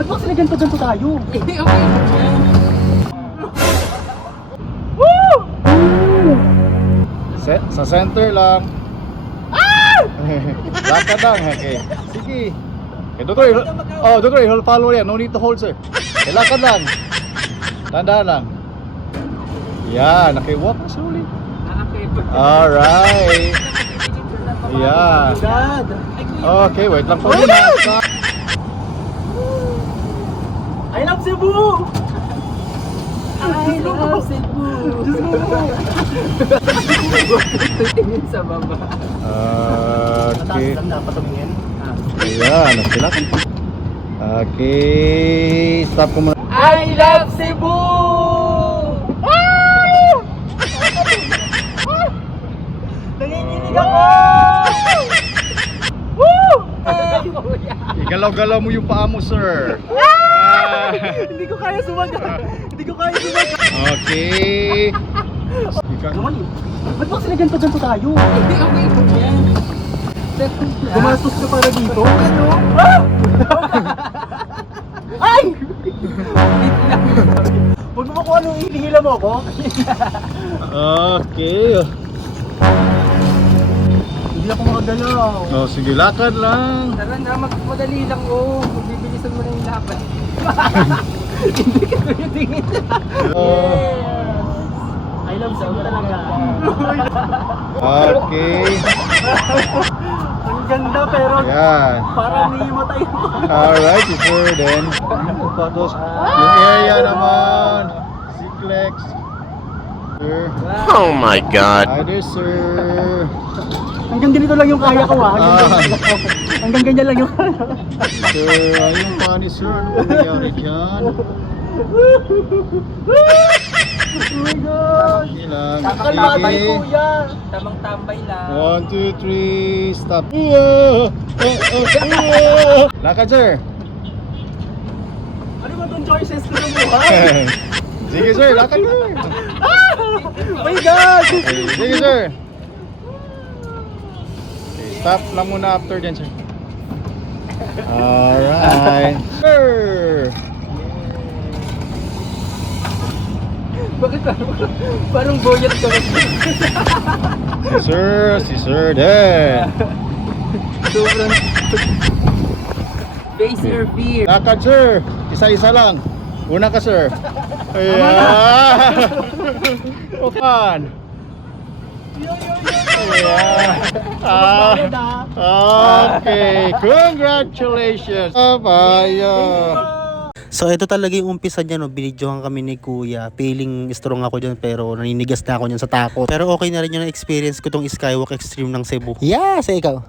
Ba't ba sila ganito tayo? Okay. Sa center lang. Lakad lang, okay. Sige. Okay, Dr. Hold follow yan. No need to hold, sir. Okay, lakad lang. Tandaan lang. Yan, walk na slowly. Alright. Yeah. Dad! Okay, wait lang po muna. I love Cebu! I love Cebu. Tingin sa baba. Okay. Mataas lang dapat tumingin. Ayan, sila. Okay, stop ko muna. I love Cebu! Nanginginig ako! Igalaw-galaw mo yung paa mo, sir. Hindi ko kaya sumaga! Hindi ko kaya sumaga! Okay. Naman, ba't ba sila ganito tayo? Okay. Gumastos ka para dito? Ano? Ay! Huwag mo kung anong hinihila mo ako. Okay. Hindi ako makagalaw. Oh, sige, lakad lang. Tara na, magmadali lang oh. Magbibilisan mo na yung laban. Hindi ka tingin. I love Cebu talaga. Okay. Ang ganda pero Yan. parang hihimatay mo. Alright, sir, then. Tapos, yung area naman. Ziklex. Sir. Oh my God. Hi there, sir. Hanggang ganito lang yung kaya ko ha. Hanggang ganyan lang yung kaya. Sir, ayun pa ni sir. Ano nangyari dyan? Oh my God! Okay lang. Kakalmatay Sige. kuya! Tamang tambay lang. 1, 2, 3, stop. Lakad, sir. Ano ba itong choices ko ng buhay? Sige, sir. Lakad, sir. Oh my God! Sige, sir. Okay, stop lang muna after dyan, sir. Alright. Sir. Bakit parang boyot ka Si sir, there. Sobrang face your fear. Lakad, sir. Isa-isa lang. Una ka, sir. Ayan. Opan. Okay. Congratulations. Bye. So ito talaga yung umpisa niya, no. Binidyohan kami ni Kuya. Feeling strong ako dyan pero naninigas na ako dyan sa takot. Pero okay na rin yung experience ko tong Skywalk Extreme ng Cebu. Yeah, sa ikaw.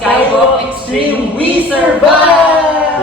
Skywalk Extreme, we survive!